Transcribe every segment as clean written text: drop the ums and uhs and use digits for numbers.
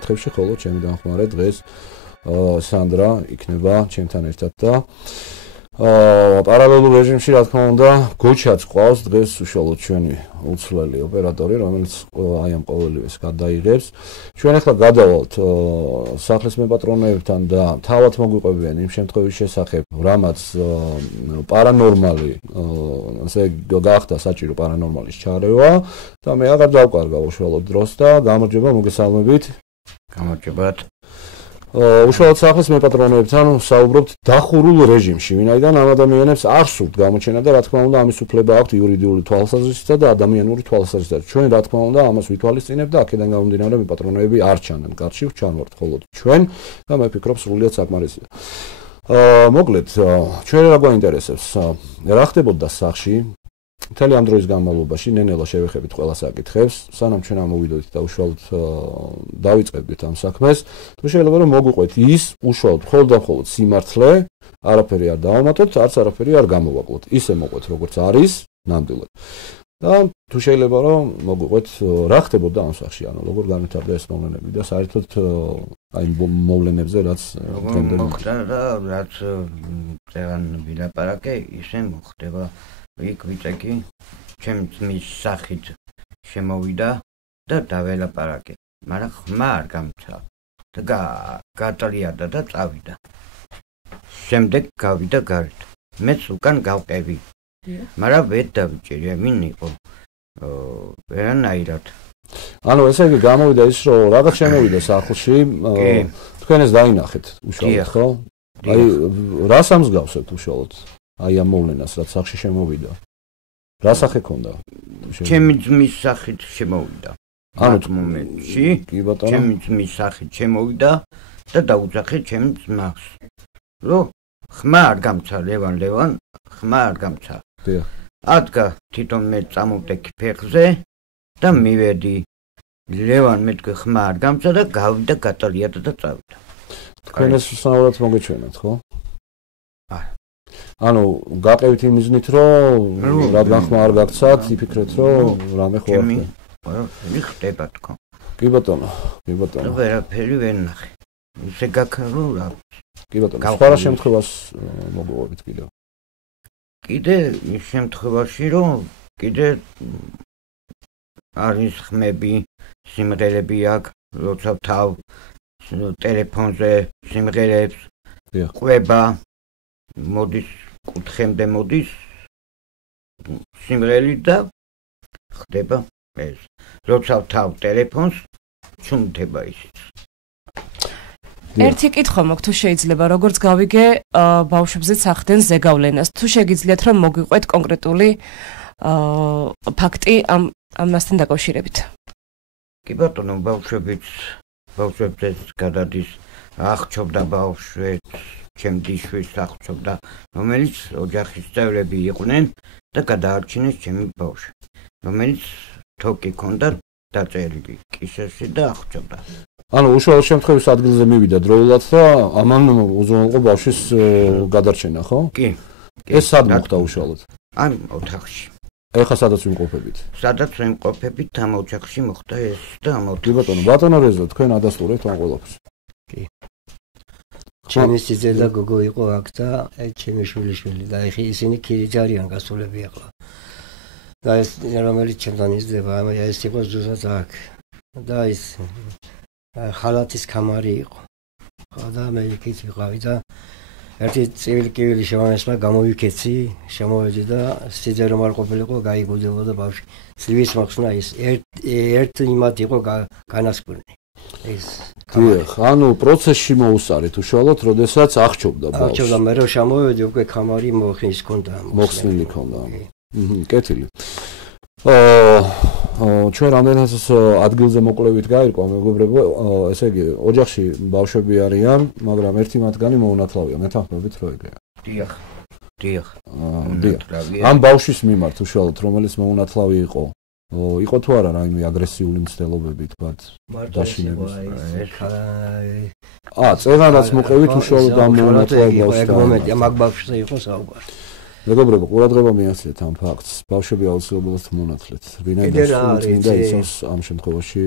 საკითხებში, ხოლო ჩემი დამხმარე დღეს სანდრა იქნება ჩემთან ერთად და პარალელურ რეჟიმში რა თქმა უნდა გოჩაც ყავს დღეს უშუალოდ ჩვენი უცვლელი ოპერატორი რომელიც აი ამ ყოველივეს გადაიღებს ჩვენ ახლა გადავალთ სახლის მეპატრონეებთან და თავად მოგვიყვებიან იმ შემთხვევის შესახებ რამაც პარანორმალი ასე გახდა საჭირო პარანორმალის ჩარევა და მე აღარ დავკარგა უშუალოდ დროს და გამარჯობა მოგესალმებით გამარჯობათ უშუალოდ სახლის მეპატრონეებთან საუბრობთ დახურულ რეჟიმში, ვინაიდან ამ ადამიანებს არ სურთ გამოჩენა და რა თქმა უნდა ამის უფლება აქვთ იურიდიული თვალსაზრისით და ადამიანური თვალსაზრისით. ჩვენ რა თქმა უნდა ამას ვითვალისწინებთ და აქედან გამომდინარე მეპატრონეები არ ჩანან კარტში, ჩანვართ მხოლოდ ჩვენ და მე ვფიქრობ სრულიად საკმარისია. მოკლედ, ჩვენ რა გვაინტერესებს? რა ხდებოდა სახში? მთელი ამ დროის განმავლობაში ნენელა შევეხებით ყველა საკითხებს, სანამ ჩვენ ამოვიდოდით და უშუალოდ დავიწყებდით ამ საქმეს, თუ შეიძლება რომ მოგვიყვეთ ის უშუალოდ მხოლოდ სიმართლე, არაფერი არ დავამატოთ, არც არაფერი არ გამოვაკლოთ. ისე მოყვეთ როგორც არის, ნამდვილად. და თუ შეიძლება რომ მოგვიყვეთ რა ხდებოდა ამ სახში, ანუ როგორ განვითარდა ეს მოვლენები და საერთოდ აი მოვლენებზე რაც მოხდა და რაც წეგან ვილაპარაკე, ისე მოხდება. იქ ვიწექი ჩემი ძმის სახით შემოვიდა და დაველაპარაკე მაგრამ ხმა არ გამცა და გატრიადა და წავიდა შემდეგ გავიდა გარეთ მეც უკან გავყევი მაგრამ ვერ დავიჭერე ვინ იყო ვერანაირად ანუ ესე იგი გამოვიდა ის რომ რაღაც შემოვიდა სახლში თქვენ ეს დაინახეთ უშუალოდ ხო აი რას ამსგავსებთ უშუალოდ აი ამ მოვლენას რაც სახში შემოვიდა. რა სახე ქონდა? ჩემი ძმის სახით შემოვიდა. ანუ მომენტში კი ბატონო. ჩემი ძმის სახით შემოვიდა და დაუძახე ჩემ ძმას. რომ ხმა არ გამცა ლევან, ხმა არ გამცა. დიახ. ადგა თვითონ მე წამოვდექი ფეხზე და მივედი. ლევან მეთქე ხმა არ გამცა და გავიდა გატრიადა და წავიდა. თქვენ ეს საუბრად მოგეჩვენათ, ხო? ანუ გაყევით იმ მიზნით რომ რადგან ხმა არ გაგცათ, იფიქრეთ რომ რამე ხო ახლა. ყველაფერი ხდება თქო. კი ბატონო, კი ბატონო. ყველაფერი ვერ ნახე. ისე გაქრო რა. კი ბატონო. სხვა შემთხვევას მოგოვებით კიდევ. კიდე ის შემთხვევაში რომ კიდე არის ხმები, სიმღერები აქვს, როცა თავ ტელეფონზე სიმღერებს ყვება მოდის კუთხემდე მოდის სიმღერები და ხდება ეს როცა თავ ტელეფონს ჩუმდება ის ერთი კითხვა მაქვს თუ შეიძლება როგორც გავიგე ბავშვებზეც ახდენ ზეგავლენას თუ შეგიძლიათ რომ მოგიყვეთ კონკრეტული ფაქტი ამასთან დაკავშირებით კი ბატონო ბავშვებზეც გადადის აღჩობდა ბავშვებს ჩემ დიშვის აღწევდა, რომელიც ოჯახის წევრები იყვნენ და გადაარჩინეს ჩემი ბავშვი, რომელიც თოკი ჰქონდა დაწერილი კისერში და აღწევდა. ანუ უშუალოდ შემთხვევის ადგილზე მივიდა დროულად და ამან უზრუნველყო ბავშვის გადარჩენა, ხო? კი. ეს სად მოხდა უშუალოდ? ამ ოთახში. ეხლა სადაც ვიმყოფებით? სადაც ვიმყოფებით ამ ოთახში მოხდა ეს და ამ ოთახში. კი ბატონო რეზო, თქვენ ადასტურეთ ამ ყველაფერს. კი. ჩემი სიძე და გოგო იყო აქ და ჩემი შვილიშვილი და ისინი ქირიძე არიან გასულები ახლა. და ეს რომელიც ჩემთან იზრდება, ეს იყო ზუსტად აქ. და ის ხალათის კამარი იყო. ხო და მე იქით ვიყავი და ერთი ცივილკივილი შემოესმა გამოვიქეცი, შემოვედი და სიძე რომ არ ყოფილიყო, გაიგუდებოდა ბავშვი. ცივის მოხსნა ის ერთ იმად იყო განასკვნი. დიახ, ანუ პროცესში მოუსარით უშუალოდ, როდესაც აღჩობდა ბავშვი. აღჩობდა, მე რომ შემოვედი, უკვე კამარი მოხსნის ჰქონდა. მოხსნილი ჰქონდა. კეთილი. ჩვენ რამდენად ადგილზე მოკვლევით გაირკვა, მეგობრებო, ესე იგი, ოჯახში ბავშვები არიან, მაგრამ ერთი მათგანი მოუნათლავია, მეთანხმებით რო ეგეა. დიახ. დიახ. ამ ბავშვის მიმართ უშუალოდ, რომელიც მოუნათლავი იყო, იყო თუ არა რაიმე აგრესიული მცდელობები თქვათ დაშინების? წეღანაც მოყევით უშუალოდ ამ მოუნათლავ ბავშვს. ეგ მომენტია, მაგ ბავშვზე იყო საუბარი. მეგობრებო, ყურადღება მიაცეთ ამ ფაქტს. ბავშვები აუცილებლად მონათლეთ. ვინაიდან წმინდა იცავს ამ შემთხვევაში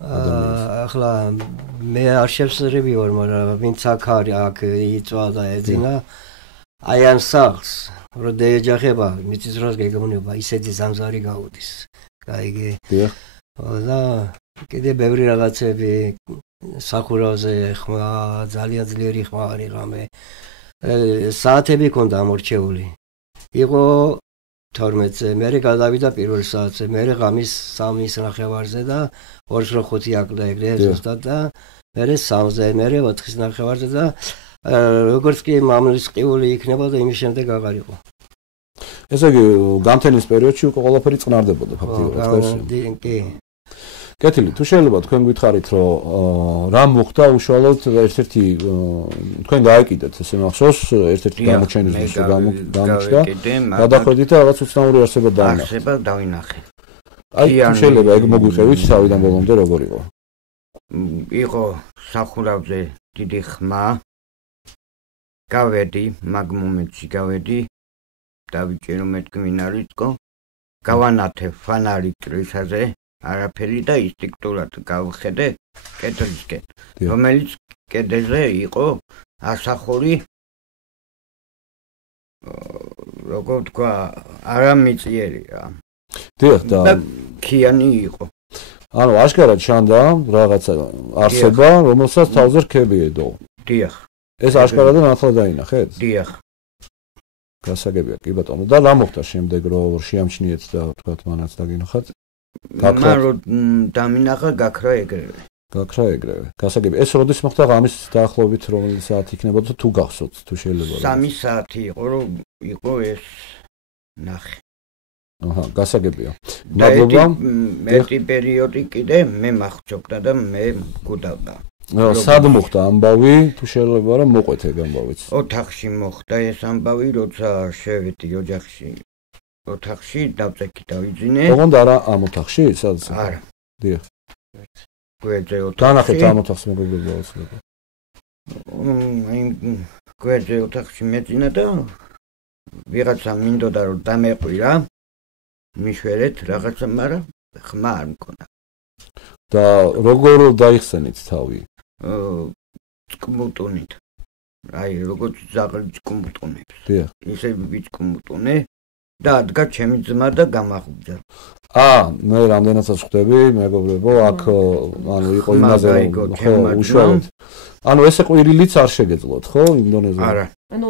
ახლა მე არ შევსწრები ვარ, მაგრამ ვინც აქ არის, აქ იწვა და ეძინა, აი ამ სახლს, რომ დაეჯახება, მიწის დროს გეგმნება, ისეთი სამზარი გაუდის. კაიგე. დიახ. და კიდე ბევრი რაღაცები სახურავზე ხმა, ძალიან ძლიერი ხმა არის რამე. საათები ქონდა ამორჩეული. იყო 12-ზე, მე გადავიდა პირველ საათზე, მე ღამის 3:30-ზე და 2:05 აკლდა ეგრე ზუსტად და მე 3-ზე, მე 4:30-ზე და როგორც კი მამლის ყიული იქნება და იმის შემდეგ აღარ იყო. ესე იგი, გამთენის პერიოდში უკვე ყველაფერი წყნარდებოდა ფაქტიურად. კი. კეთილი, თუ შეიძლება თქვენ გითხარით, რომ რა მოხდა უშუალოდ ერთ-ერთი თქვენ გააკიდეთ ესე მახსოვს, ერთ-ერთი გამოჩენის დროს გამოჩნდა. გადახვედით და რაღაც უცნაური არსება დაინახეთ. არსება დავინახე. აი, თუ შეიძლება ეგ მოგვიყევით თავიდან ბოლომდე როგორ იყო? იყო სახურავზე დიდი ხმა. გავედი, მაგ მომენტში გავედი. დავიჭერო მეთქი მინარიტკო. გავანათე ფანარი კრისაზე. არაფერი და ინსტინქტურად გავხედე კედლისკენ, რომელიც კედელზე იყო ასახური როგორ თქვა, არამიწიერი რა. დიახ და ქიანი იყო. ანუ აშკარად ჩანდა რაღაცა არსება, რომელსაც თავზე რქები ედო. დიახ. ეს აშკარად ნათლად დაინახეთ? დიახ. გასაგებია, კი ბატონო. და რა მოხდა შემდეგ, რომ შეამჩნიეთ და თქვა მანაც დაგინახათ? მარო დამინახა გაქრა ეგრევე. გაქრა ეგრევე. გასაგები. ეს როდის მოხდა ღამის დაახლოებით რომელი საათი იქნებოდა თუ გახსოვთ თუ შეიძლება? 3 საათი იყო რომ იყო ეს ნახე. აჰა, გასაგებია. მადლობა. მეტი პერიოდი კიდე მე მახჩობდა და მე გუდავდა. სად მოხდა ამბავი? თუ შეიძლება რომ მოყვეთ ეგ ამბავიც. ოთახში მოხდა ეს ამბავი, როცა შევედი ოჯახში. ოთახში დავწექი დავიძინე. ოღონდ არა ამ ოთახში, სადაც? არა. დიახ. გვერდზე ოთახში. განახეთ ამ ოთახს მეგობრებო აუცილებლად. აი გვერდზე ოთახში მეძინა და ვიღაცა მინდოდა რომ დამეყვირა. მიშვერეთ რაღაცა, მაგრამ ხმა არ მქონდა. და როგორ დაიხსენით თავი? წკმუტუნით. აი როგორც ზაღლი წკმუტუნებს. დიახ. ისე ვიწკმუტუნე. და ადგა ჩემი ძმა და გამახუჯა. მე რამდენადაც ხვდები, მეგობრებო, აქ ანუ იყო იმაზე ხო უშუალოდ. ანუ ესე ყვირილიც არ შეგეძლოთ, ხო, ინდონეზიაში? არა. ანუ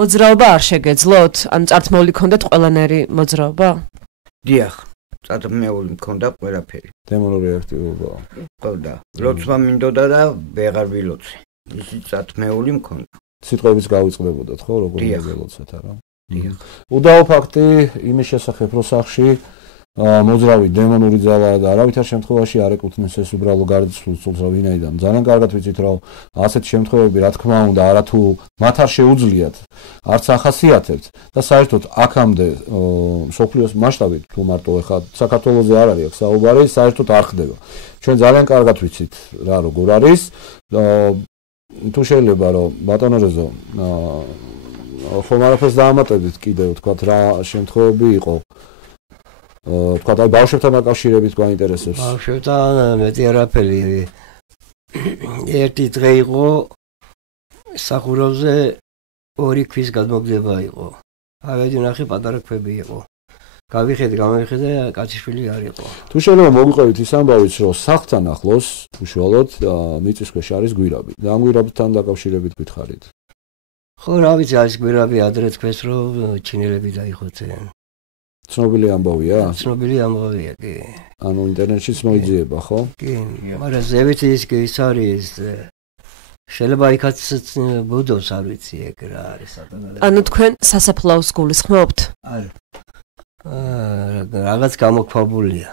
მოძრაობა არ შეგეძლოთ? ანუ წართმეული ქონდათ ყველანაირი მოძრაობა? დიახ, წართმეული მქონდა ყველაფერი. დემონური აქტივობა. ყავდა. ლოცვა მინდოდა და ვეღარ ვილოცე. ისი წართმეული მქონდა. სიტყვებიც გავიწყდებოდათ, ხო, როგორ მოგელოცეთ, არა? დიახ. უდაო ფაქტი იმის შესახებ, რომ სახში მოძრავი დემონური ძალა და არავითარ შემთხვევაში არ ეკუთვნის ეს უბრალო გარდაცვლილს ვინაიდან ძალიან კარგად ვიცით, რომ ასეთი შემთხვევები, რა თქმა უნდა, არათუ მათ არ შეუძლიათ, არც ახასიათებთ და საერთოდ აქამდე მსოფლიოს მასშტაბით თუ მარტო ეხლა საქართველოზე არ არის აქ საუბარი, საერთოდ არ ხდება. ჩვენ ძალიან კარგად ვიცით რა როგორ არის. თუ შეიძლება რომ ბატონო რეზო ხომ არაფერს დაამატებდით კიდევ, თქვათ რა შემთხვევები იყო. თქვათ აი ბავშვებთან დაკავშირებით გვაინტერესებს. ბავშვებთან მეტი არაფერი. ერთი დღე იყო სახურავზე 2 ქვის გადმოგდება იყო. ავედი ნახე პატარა ქვები იყო. გამოვიხედე კაციშვილი არ იყო. თუ შეიძლება მოგვიყვებით ის ამბავიც, რომ სახლთან ახლოს უშუალოდ მიწისქვეშ არის გვირაბი. და ამ გვირაბთან დაკავშირებით გითხარით. ხო, რა ვიცი, არის გვირაბი ადრე თქვენს რომ ჩინელები დაიხოცენ. ცნობილი ამბავია? ცნობილი ამბავია, კი. ანუ ინტერნეტშიც მოიძიება, ხო? კი, მაგრამ ზევით ის არის შეიძლება იქაც ბუდოს არ ვიცი ეგ რა არის. ანუ თქვენ სასაფლაოს გულისხმობთ? არა. რაღაც გამოქვაბულია.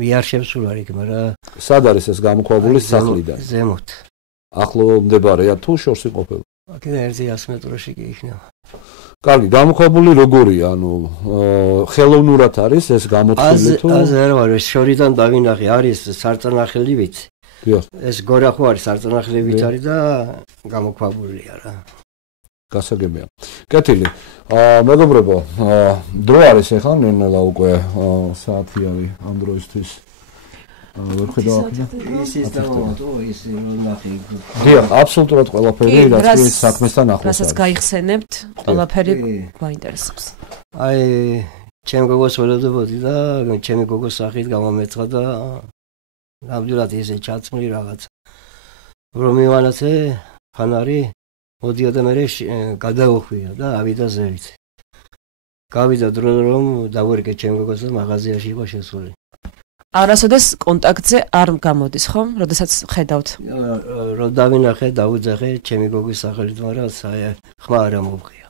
მე არ შემსულა იქ, მაგრამ სად არის ეს გამოქვაბული სახლიდან? ზემოთ. ახლო მდებარეა თუ შორს იყოფება? აქედან 100 მეტრში კი იქნება. კარგი, გამოქვაბული როგორია? ანუ ხელოვნურად არის ეს გამოთვლილი თუ? აზე არ ვარ, შორიდან დავინახე, არის სარწნახელი ვიცი. დიახ. ეს გორა ხო არის სარწნახელი ვიცი არის და გამოქვაბულია რა. გასაგებია. კეთილი. მეგობრებო, დრო არის ახლა ნელა უკვე საათი არის ამ დროისთვის. ვერ ხედავ აქედან. ის დავამატო, ის ნახე. დიახ, აბსოლუტურად ყველაფერი რაც ის საქმესთან ახლოს არის. რასაც გაიხსენებთ, ყველაფერი გვაინტერესებს. აი, ჩემ გოგოს ველოდებოდი და ჩემი გოგოს სახით გამომეცხა და ნამდვილად ესე ჩაცმული რაღაც. რომ მივანაცე ხანარი მოდიოდა მე გადაუხვია და ავიდა ზევით. გავიდა დრო რომ დავერგე ჩემ გოგოს და მაღაზიაში იყო შესული. არასოდეს კონტაქტზე არ გამოდის, ხო? როდესაც ხედავთ. რომ დავინახე, დაუძახე ჩემი გოგის სახელით, მაგრამ ხმა არ მომღია.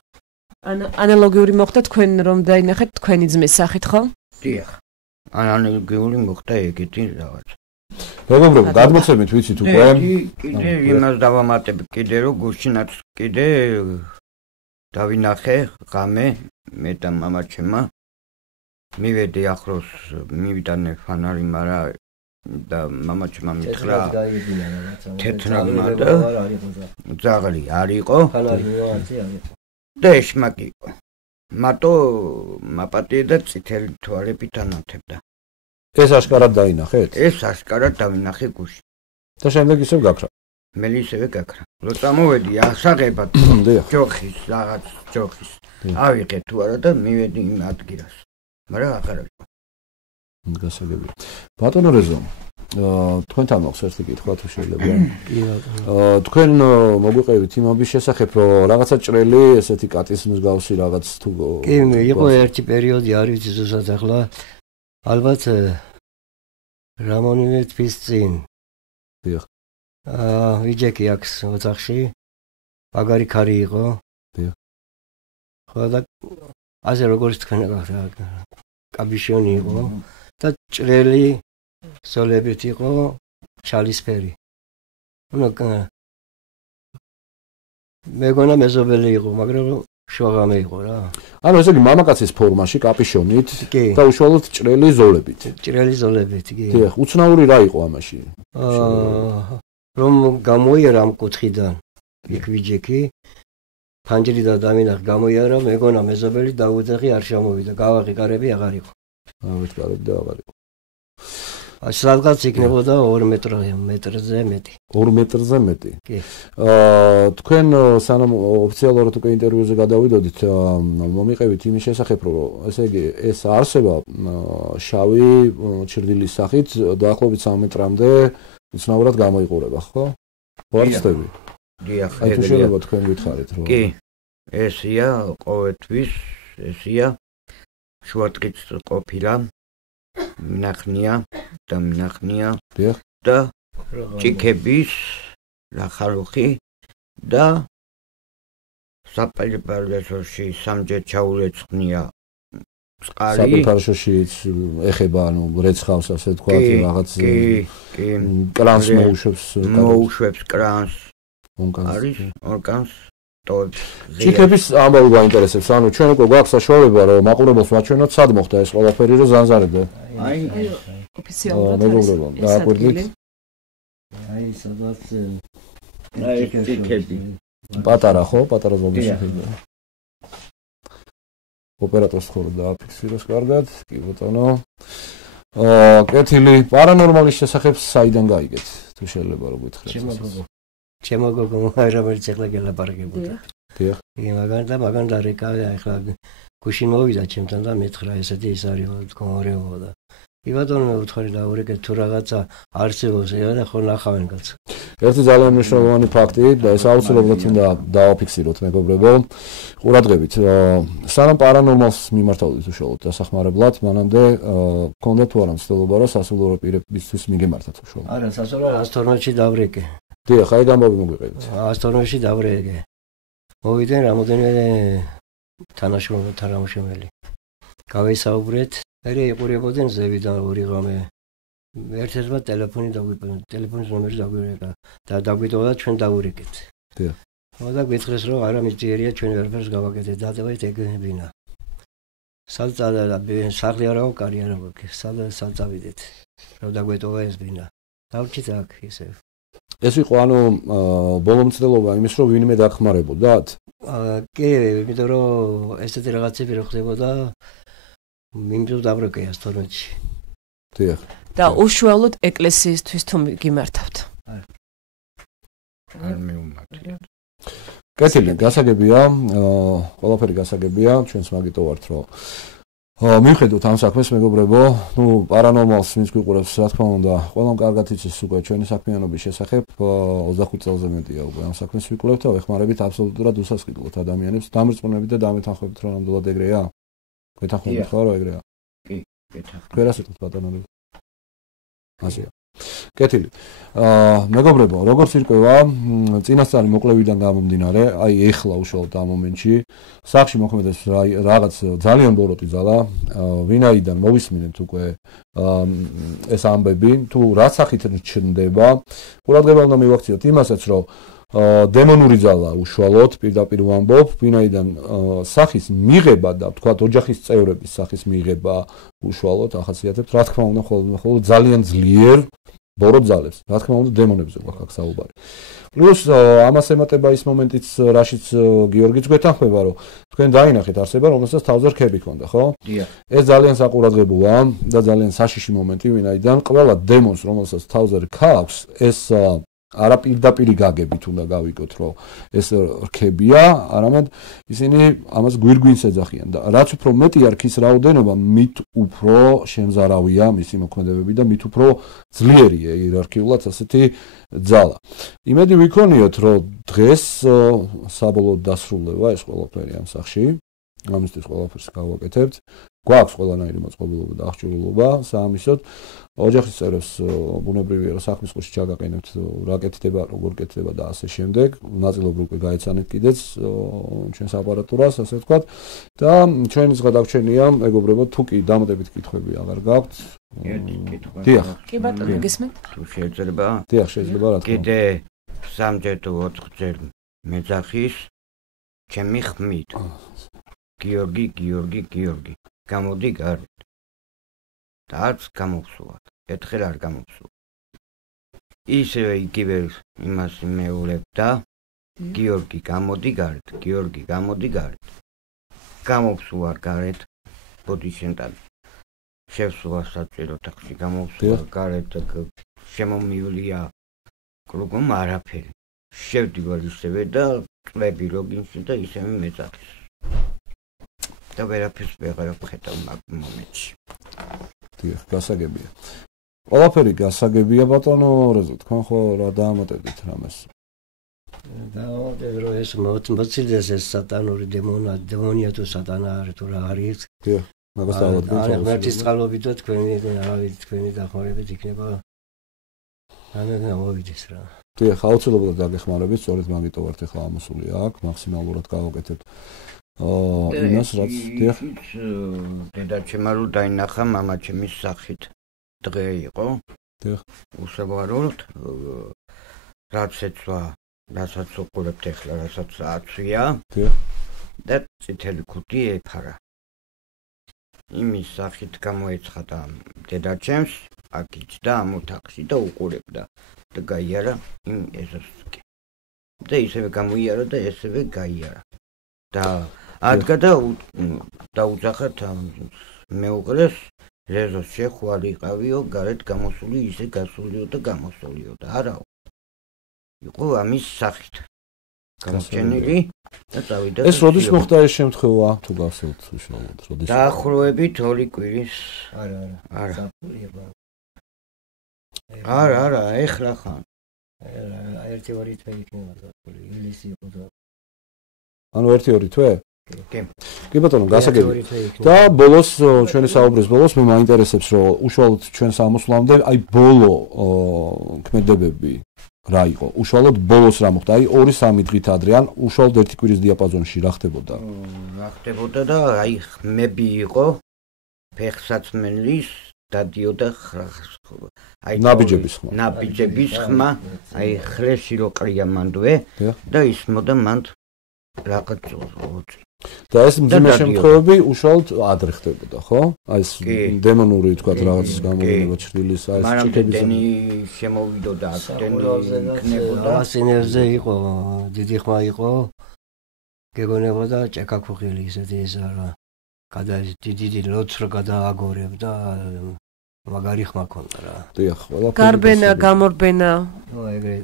ანალოგიური მოხდა თქვენ რომ დაინახეთ თქვენი ძმის სახით, ხო? დიახ. ანალოგიური მოხდა ეგეთი რაღაც. მეგობრებო, გადმოცემით ვიცით უკვე. კიდე იმას დავამატებ კიდე რომ გუშინაც კიდე დავინახე ღამე მე და მამაჩემა მივედი ახლოს მივიტანე ფანარი, მაგრამ და მამაჩემა მითხრა თეთრმა და ძაღლი არ იყო და ეშმაკი იყო. მარტო მაპატიე და წითელი თვალებით ანათებდა. ეს აშკარად დაინახეთ? ეს აშკარად დავინახე გუში. და შემდეგ ისევ გაქრა. მე ისევე გაქრა. რო წამოვედი ასაღებად ჯოხის რაღაც ჯოხის. ავიღე თუ არა და მივედი იმ ადგილას. მაგრამ აღარ იყო. გასაგებია. ბატონო რეზო, თქვენთან მაქვს ერთი კითხვა თუ შეიძლება? კი ბატონო. თქვენ მოგვიყევით იმობის შესახებ, რომ რაღაცა ჭრელი, ესეთი კატის მსგავსი რაღაც თუ კი, იყო ერთი პერიოდი, არ ვიცი ზუსტად ახლა. ალბათ რამონივე თვის წინ. დიახ. ვიჯეკი აქვს ოთახში. მაგარი ქარი იყო. დიახ. ხო და ასე როგორც თქვენ გახდა კაბიშონი იყო და ჭრელი სოლებით იყო ჩალისფერი. ნუ მეგონა მეზობელი იყო, მაგრამ შუაღამე იყო რა. ანუ ესე იგი მამაკაცის ფორმაში კაპიშონით კი. და უშუალოდ ჭრელი ზოლებით. ჭრელი ზოლებით, კი. დიახ, უცნაური რა იყო ამაში? რომ გამოიერა ამ კუთხიდან იქ ვიჯეკი ფანჯრი და დამინახ გამოიერა, მეგონა მეზობელი დაუძახი არ შემოვიდა, გავაღიკარები აღარ იყო. ავიტყარებ და აღარ იყო. სადღაც იქნებოდა 2 მეტრზე მეტი. 2 მეტრზე მეტი. კი. თქვენ სანამ ოფიციალურად უკვე ინტერვიუზე გადავიდოდით, მომიყევით იმის შესახებ, რომ ესე იგი ეს არსება შავი ჩრდილის სახით დაახლოებით 3 მეტრამდე უცნაურად გამოიყურება, ხო? ვარცდები. დიახ, აი თუ შეიძლება თქვენ გითხარით, რომ კი. ესია ყოველთვის, ესია შუადღით ყოფილა. მინახნია დიახ. და ჭიქების ლახალუხი და საპალიპარდაშოში სამჯერ ჩაულეცხნია წყალი. საპალიპარდაშოშიც ეხება, ანუ რეცხავს ასე თქვა, რაღაც კი. კრანს მოუშვებს კრანს. არის ორგანს ტოვებს. ჭიქების ამბავი გაინტერესებს, ანუ ჩვენ უკვე გვაქვს საშუალება, რომ მაყურებელს ვაჩვენოთ, სად მოხდა ეს ყველაფერი, რომ ზანზარებდა. აი ოფიციალურად მეგობრებო, დააკვირდით. აი სადაც ჭიქები. პატარა ხო? პატარა ზომის ჭიქები. ოპერატორს ხოლმე დააფიქსიროს კარგად, კი ბატონო. კეთილი, პარანორმალის შესახებ საიდან გაიგეთ? თუ შეიძლება რომ გითხრათ. ჩემო გოგო რომელიც ახლა გელაპარაკებოდა. დიახ. მაგან და რეკავი ახლა გუშინ მოვიდა ჩემთან და მეთხრა ესეთი ის არის თქონორეობა და კი ბატონო მე ვთქვი დაურეკე თუ რაღაცა არსებობს და ხო ნახავენ კაც. ერთი ძალიან მნიშვნელოვანი ფაქტი და ეს აუცილებლად უნდა დავაფიქსიროთ მეგობრებო. ყურადღებით, სანამ პარანორმალს მიმართავდით უშუალოდ დასახმარებლად, მანამდე გქონდა თუ არა მცდელობა რომ სასულიერო პირებისთვის მიგემართათ უშუალოდ. არა, სასულიერო 112-ში დავრეკე. დიახ, აი გამოვი მოგვიყევით. 112-ში დავრეკე. მოვიდნენ რამოდენიმე თანამშრომელი. გავესაუბრეთ, მე იყურებოდნენ ზევიდან ორი ღამე. ერთ-ერთმა ტელეფონის ნომერი დაგვირეკა და დაგვიტოვა ჩვენ დავურეკეთ. დიახ. ხო და გითხრეს რომ არა მიწიერია ჩვენ ვერაფერს გავაკეთეთ, დადევით ეგებინა. სახლი არა ვკარი არა გვაქვს, სად წავიდეთ. რომ დაგვეტოვა ეს ბინა. დავრჩით აქ ისევ. ეს იყო ანუ ბოლომცდელობა იმის რომ ვინმე დახმარებოდათ? კი, იმიტომ რომ ესეთი რაღაცები რო ხდებოდა, მინდო დავრეკე 112-ში. დიახ. და უშუალოდ ეკლესიისთვის თუ გიმართავთ. არ მეუმართია. კეთილი, გასაგებია, ყველაფერი გასაგებია, ჩვენს მაგიტო ვართ, რომ მივხედოთ ამ საქმეს, მეგობრებო, პარანორმალს ვინც გვიყურებს, რა თქმა უნდა, ყველამ კარგად იცის უკვე ჩვენი საქმიანობის შესახებ, 25 წელზე მეტია უკვე ამ საქმეს ვიკვლევთ და ვეხმარებით აბსოლუტურად უსასყიდლოდ ადამიანებს, დამრწმუნებით და დამეთანხმებით, რომ ნამდვილად ეგრეა. გეთანხმებით ხო, რომ ეგრეა? კი, გეთანხმებით. ვერასიტყვით ბატონები. ასეა. კეთილი. მეგობრებო, როგორც ირკვევა, წინასწარი მოკლევიდან გამომდინარე, აი ეხლა უშუალოდ ამ მომენტში სახში მოქმედებს რაღაც ძალიან ბოროტი ძალა, ვინაიდან მოვისმინეთ უკვე ეს ამბები, თუ რა სახით ჩნდება, ყურადღება უნდა მივაქციოთ იმასაც, რომ დემონური ძალა უშუალოდ პირდაპირ ვამბობ, ვინაიდან სახის მიღება და თქვათ ოჯახის წევრების სახის მიღება უშუალოდ ახასიათებთ, რა თქმა უნდა, ხოლმე ძალიან ძლიერ ბოროტ ძალებს, რა თქმა უნდა, დემონებზე გვაქვს საუბარი. პლუს ამას ემატება ის მომენტიც, რაშიც გიორგიც გვეთანხმება, რომ თქვენ დაინახეთ არსება, რომელსაც თავზე რქები ქონდა, ხო? დიახ. ეს ძალიან საყურადღებოა და ძალიან საშიში მომენტი, ვინაიდან ყველა დემონს, რომელსაც თავზე რქა აქვს, ეს არა პირდაპირი გაგებით უნდა გავიკოთ, რომ ეს რქებია, არამედ ისინი ამას გვირგვინს ეძახიან და რაც უფრო მეტია რქის რაოდენობა, მით უფრო შემზარავია მისი მოქმედებები და მით უფრო ძლიერია იერარქიულად ასეთი ძალა. იმედი ვიქონიოთ, რომ დღეს საბოლოოდ დასრულდება ეს ყველაფერი ამ სახში. ამისთვის ყველაფერს გავაკეთებთ. გვაქვს ყველანაირი მოწყობილობა და აღჭურვილობა საამისოდ. ოჯახის წევრებს ბუნებრივია, რომ საქმის ყურში ჩაგაყენებთ, რა კეთდება, როგორ კეთდება და ასე შემდეგ. ნაწილობრივ უკვე გაეცანეთ კიდეც ჩვენს აპარატურას, ასე ვთქვათ. და ჩვენიც გადაგჩენია, მეგობრებო, თუ კი დამატებით კითხვები აღარ გაქვთ. დიახ. კი ბატონო, გესმენთ? თუ შეიძლება? დიახ, შეიძლება რა თქმა უნდა. კიდე 3-ჯერ თუ 4-ჯერ მეძახის ჩემი ხმით. გიორგი, გამოდი გარეთ. და არც გამოვსულად. ერთხელ არ გამოვსულა. ისევე იგივე იმას მეულებ და გიორგი, გამოდი გარეთ. გამოვსულა გარეთ. ბოდი შენთან. შევსულა საჭირო თახში, გამოვსულა გარეთ, შემომივლია კრუგომ არაფერი. შევდივარ ისევე და წვები ლოგინში და ისევე მეძახის. და ვერაფერს ვეღარ ვხედავ მაგ მომენტში. დიახ, გასაგებია. ყველაფერი გასაგებია ბატონო, რეზო თქვენ ხო რა დაამატებდით რამეს? დაამატებ რომ ეს მოცილდეს ეს სატანური დემონია თუ სატანა არის თუ რა არის. დიახ, მაგას დავადგენ. არა, მერტის წყალობით და თქვენი დახმარებით იქნება ამერნა მოვიდეს რა. დიახ, აუცილებლად დაგეხმარებით, სწორედ მაგიტო ვართ ახლა ამოსული აქ, მაქსიმალურად გავაკეთებ. იმას რაც დიახ დედაჩემმა რომ დაინახა მამაჩემის სახით დღე იყო დიახ უსაბაროდ რაც ეცვა რასაც უყურებთ ახლა რასაც აცვია დიახ და წითელი ქუდი ეფარა იმის სახით გამოეცხადა დედაჩემს აქიჩდა ამ ოთახში და უყურებდა და გაიარა იმ ეზოსკი და ისევე გამოიარა და ესევე გაიარა და ადგა და დაუძახათ მეუღლეს რეზოს შეხვარი იყავიო გარეთ გამოსული ისე გასულიო და გამოსულიო და არაო იყო ამის სახით გამჩენილი და წავიდა ეს როდის მოხდა ეს შემთხვევა თუ გახსოვთ უშუალოდ როდის დაახლოებით 2 კვირის არა ეხლა ხან ერთი-ორი თვე იქნება ივლისი იყო და ანუ 1-2 თვე კი ბატონო გასაგები ერთი-ორი თვე და ბოლოს ჩვენი საუბრის ბოლოს მე მაინტერესებს რომ უშუალოდ ჩვენს ამოსვლამდე აი ბოლო ქმედებები რა იყო უშუალოდ ბოლოს რა მოხდა აი 2-3 დღით ადრე ან უშუალოდ ერთი კვირის დიაპაზონში რა ხდებოდა და აი ხმები იყო ფეხსაცმელის დადიოდა აი ნაბიჯების ხმა აი ხრეში რო ყრია მანდვე და ისმოდა მანდ რაღაც წოწი და ეს მძიმე შემთხვევები უშუალოდ ადრე ხდებოდა ხო აი ეს დემონური თქვა რაღაცის გამოვლენა ჩრდილის აი ეს ჭიქების შემოვიდოდა აქტენი იქნებოდა ასენერზე იყო დიდი ხმა იყო გეგონებოდა ჭექაქუხილი ისეთი ეს არა გადა დიდი ლოცვა გადააგორებდა მაგარი ხმა ქონდა რა. დიახ, ყველაფერი. გარბენა, გამორბენა. ეგრე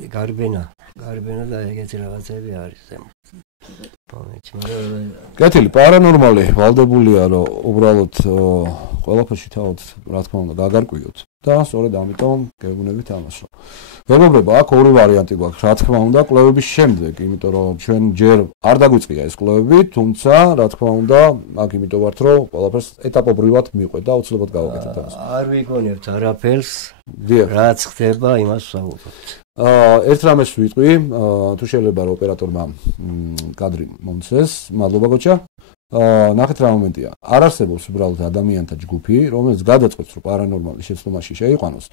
გარბენა და ეგეთი რაღაცები არის ზემოთ. კეთილი, პარანორმალი ვალდებულია, რომ უბრალოდ ყველაფერში თავად რა თქმა უნდა გაგარკვიოთ და სწორედ ამიტომ გეგმებით ამასო. მეგობრებო, აქ ორი ვარიანტი გვაქვს, რა თქმა უნდა, კვლევების შემდეგ, იმიტომ რომ ჩვენ ჯერ არ დაგვიწყია ეს კვლევები, თუმცა რა თქმა უნდა, აქ იმიტომ ვართ, რომ ყველაფერს ეტაპობრივად მიყვეთ და აუცილებლად გავაკეთებთ ამას. არ ვიგონებთ არაფერს, დიახ. რაც ხდება, იმას ვსაუბრობთ. ერთ რამეს ვიტყვი, თუ შეიძლება რომ ოპერატორმა კადრი მომწეს, მადლობა გოჩა. ნახეთ რა მომენტია. არ არსებობს უბრალოდ ადამიანთა ჯგუფი, რომელიც გადაწყვეტს, რომ პარანორმალი შეცდომაში შეიყვანოს.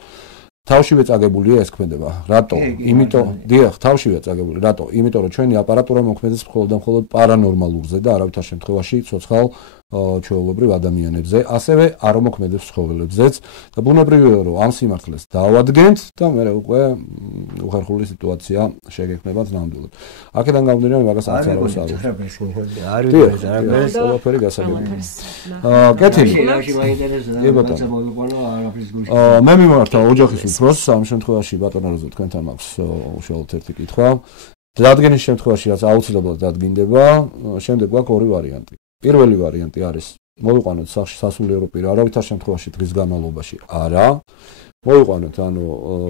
თავშივე წაგებულია ეს ქმედება. რატო? იმიტომ, დიახ, თავშივე წაგებული. რატო? იმიტომ რომ ჩვენი აპარატურა მოქმედებს მხოლოდ და მხოლოდ პარანორმალურზე და არავითარ შემთხვევაში ცოცხალ ჩვეულებრივ ადამიანებზე, ასევე არ მოქმედებს ცხოველებზეც და ბუნებრივია რომ ამ სიმართლეს დავადგენთ და მე უკვე უხერხული სიტუაცია შეგექმნებათ ნამდვილად. აქედან გამომდინარე მაგას არც არ ვსაუბრობ. არ ვიცი, არაფერს ყველაფერი გასაგებია. კეთილი. მე მიმართა ოჯახის უფროსს ამ შემთხვევაში ბატონო როზო თქვენთან მაქვს უშუალოდ ერთი კითხვა. დადგენის შემთხვევაში რაც აუცილებლად დადგინდება, შემდეგ გვაქვს ორი ვარიანტი. პირველი ვარიანტი არის მოვიყვანოთ სახში სასულიერო პირი არავითარ შემთხვევაში დღის განმავლობაში არა მოვიყვანოთ ანუ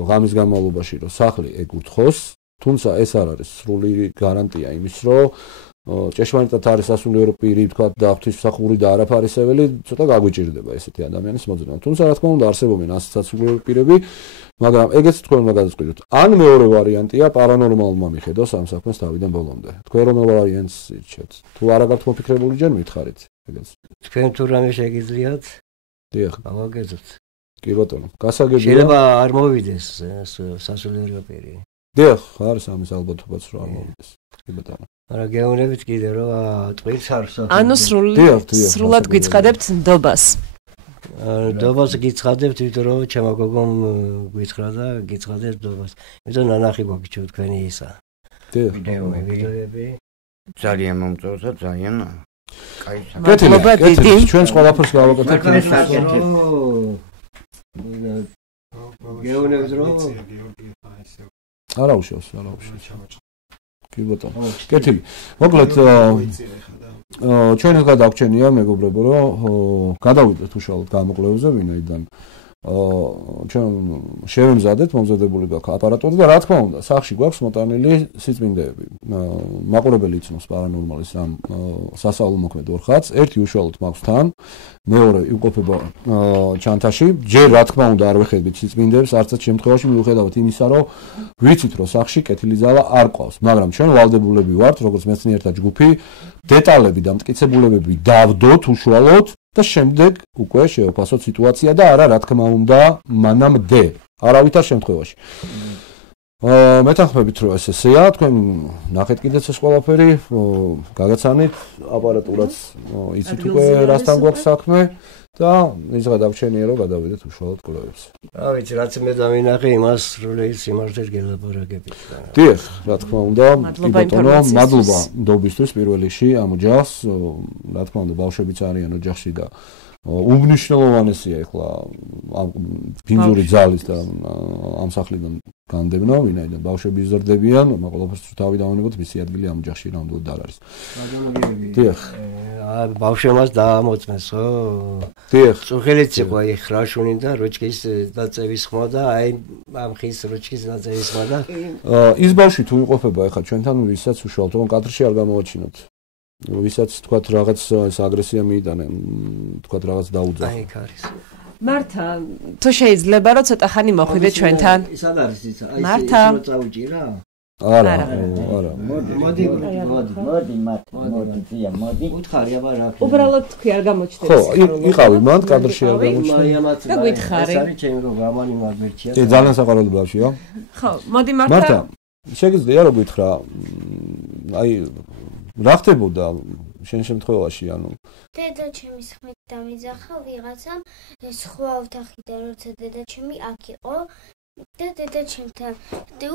ღამის განმავლობაში რომ სახლი ეკურთხოს თუმცა ეს არ არის სრული გარანტია იმის რომ ჭეშმარიტად არის სასულიერო პირი თქვა და ღვთისმსახური და არაფარისებელი ცოტა გაგვიჭირდება ესეთი ადამიანის მოძრაობა თუმცა რა თქმა უნდა არსებობენ ასეთ სასულიერო პირები მაგრამ ეგეც თქვენ უნდა გადაწყვიტოთ ან მეორე ვარიანტია პარანორმალმა მიხედოს ამ საქმეს თავიდან ბოლომდე თქვენ რომელ ვარიანტს ირჩევთ თუ არა გაქვთ მოფიქრებული ჯერ მითხარით ეგეც თქვენ თუ რამე შეგიძლიათ დიახ გავაგეზოთ კი ბატონო გასაგებია შეიძლება არ მოვიდეს სასულიერო პირი დიახ არის ამის ალბათობაც რომ არ მოვიდეს კი ბატონო მაგრამ გეუბნებით კიდე რომ ტყის არს ანუ სრულად გიცხადებთ ნდობას ნდობას გიცხადებთ იმიტომ რომ ჩემო გოგომ გითხრა და გიცხადებს ნდობას იმიტომ ნანახი გვაქვს თქვენი ისა ვიდეოები ძალიან მომწონს და ძალიან კაი მადლობა დიდი ჩვენს ყველაფერს გავაკეთებთ გეუბნებით რომ არა უშავს კი ბატონო კეთილი მოკლედ ჩვენ ახლა დაგვრჩენია მეგობრებო რომ გადავიდეთ უშუალოდ გამოკვლევებზე ვინაიდან ჩვენ შევემზადეთ მომზადებული გვაქვს აპარატური და რა თქმა უნდა სახში გვაქვს მოტანილი სიწმინდეები მაყურებელი იცნობს პარანორმალის ამ სასწავლო მოქმედ ორ ხაზს ერთი უშუალოდ მაქვს თან მეორე იმყოფება ჩანთაში ჯერ რა თქმა უნდა არ ვეხედავთ სიწმინდეებს არცაც შემთხვევაში მიუხედავად იმისა რომ ვიცით რომ სახში კეთილი ძალა არ ყავს მაგრამ ჩვენ ვალდებულები ვართ როგორც მეცნიერთა ჯგუფი დეტალები და მტკიცებულებები დავდოთ უშუალოდ და შემდეგ უკვე შევაფასოთ სიტუაცია და არა რა თქმა უნდა მანამდე არავითარ შემთხვევაში მეთანხმებით რომ ეს ესეა თქვენ ნახეთ კიდეც ეს ყველაფერი გაგაცანით აპარატურაც იცით უკვე რასთან გვაქვს საქმე და ისღა დაგვრჩენია რომ გადავიდეთ უშუალოდ კვლევებს რა ვიცი რაც მე დავინახე იმას რომელიც სიმართლეს გელაპარაკებით დიახ რა თქმა უნდა ბატონო მადლობა ნდობისთვის პირველ რიგში ამ ოჯახს რა თქმა უნდა ბავშვებიც არიან ოჯახში და უმნიშვნელოვანესია ახლა ბინძური ძალის და ამ სახლიდან განდევნა ვინაიდან ბავშვები იზრდებიან ყველაფერს თავი დავანებოთ მისი ადგილი ამ ოჯახში ნამდვილად არ არის დიახ ბავშვებს დაამოწმესო დიახ წუხელიც იყო აი ხრაშუნი და როჭკის დაწევის ხმა და აი ამ ხის როჭკის დაწევის ხმა და ის ბავშვი თუ იყოფება ახლა ჩვენთან ვისაც უშუალოდ რომ კადრში არ გამოვაჩინოთ ვისაც თქვათ რაღაც ეს აგრესია მიიტანენ თქვათ რაღაც დაუძახა აი კარის მართა თუ შეიძლება რომ ცოტა ხანი მოხვიდე ჩვენთან სად არის ის აი მართა წაუჭირა არა მოდი უთხარი აბა რა უბრალოდ თქვი არ გამოჩნდეს ხო იყავი მან კადრში არ გამოჩნდა და გითხარი ეს არის ჩემი რო გამანი მაგერჩია ძალიან საყვარელი ბავშვია ხო მოდი მართა შეგიძლია რომ გითხრა აი რა ხდებოდა შენ შემთხვევაში ანუ დედა ჩემის ხმით დამიძახა ვიღაცამ სხვა ოთახიდან როცა დედა ჩემი აქ იყო და დედაჩემთან